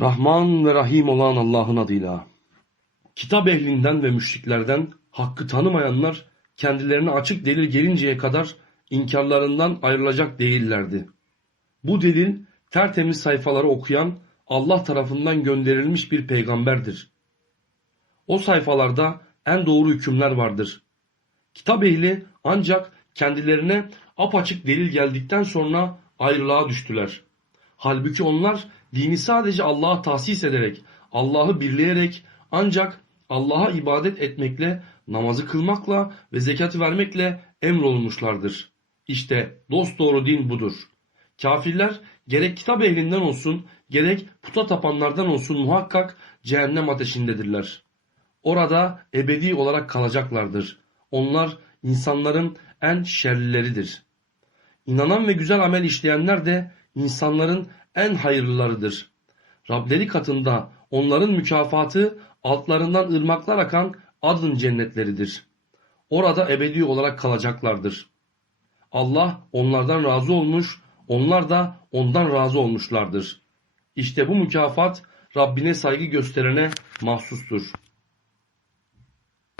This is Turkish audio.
Rahman ve Rahim olan Allah'ın adıyla. Kitap ehlinden ve müşriklerden hakkı tanımayanlar kendilerine açık delil gelinceye kadar inkarlarından ayrılacak değillerdi. Bu delil tertemiz sayfaları okuyan Allah tarafından gönderilmiş bir peygamberdir. O sayfalarda en doğru hükümler vardır. Kitap ehli ancak kendilerine apaçık delil geldikten sonra ayrılığa düştüler. Halbuki onlar dini sadece Allah'a tahsis ederek, Allah'ı birleyerek ancak Allah'a ibadet etmekle, namazı kılmakla ve zekatı vermekle emrolunmuşlardır. İşte dosdoğru din budur. Kafirler gerek kitap ehlinden olsun, gerek puta tapanlardan olsun muhakkak cehennem ateşindedirler. Orada ebedi olarak kalacaklardır. Onlar insanların en şerlileridir. İnanan ve güzel amel işleyenler de insanların en hayırlılarıdır. Rableri katında onların mükafatı altlarından ırmaklar akan adın cennetleridir. Orada ebedi olarak kalacaklardır. Allah onlardan razı olmuş, onlar da ondan razı olmuşlardır. İşte bu mükafat Rabbine saygı gösterene mahsustur.